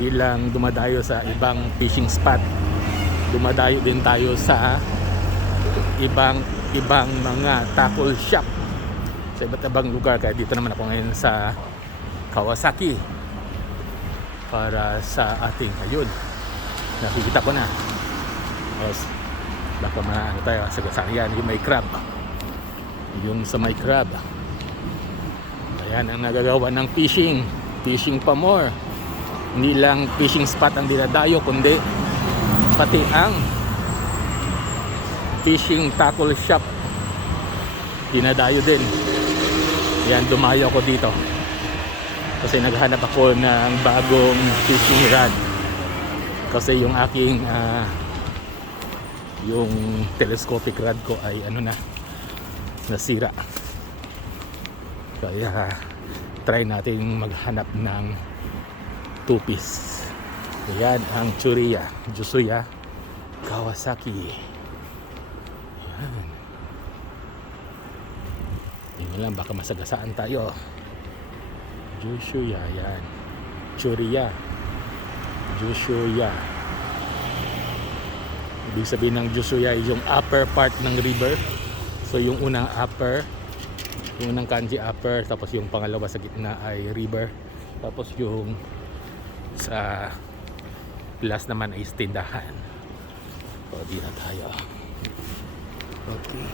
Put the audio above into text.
Hindi lang dumadayo sa ibang fishing spot, dumadayo din tayo sa ibang mga tackle shop sa iba't ibang lugar. Kaya dito naman ako ngayon sa Kawasaki para sa ating, ayun, nakikita ko na. Yes, baka ano tayo sa gasayan, yung may crab, yung sa may crab. Ayan ang nagagawa ng fishing pa more. Hindi lang fishing spot ang dinadayo, kundi pati ang fishing tackle shop dinadayo din. Yan, dumayo ako dito kasi naghanap ako ng bagong fishing rod kasi yung aking yung telescopic rod ko ay nasira. Kaya try natin maghanap ng two-piece. Ayan ang Churiya Jusuya Kawasaki. Ayan. Tingnan lang, baka masagasaan tayo. Jusuya, yan. Churiya Jusuya. Ibig sabihin ng Jusuya ay yung upper part ng river. So yung unang upper, yung unang kanji upper, tapos yung pangalawa sa gitna ay river, tapos yung sa last naman ay tindahan. So di na tayo. Okay.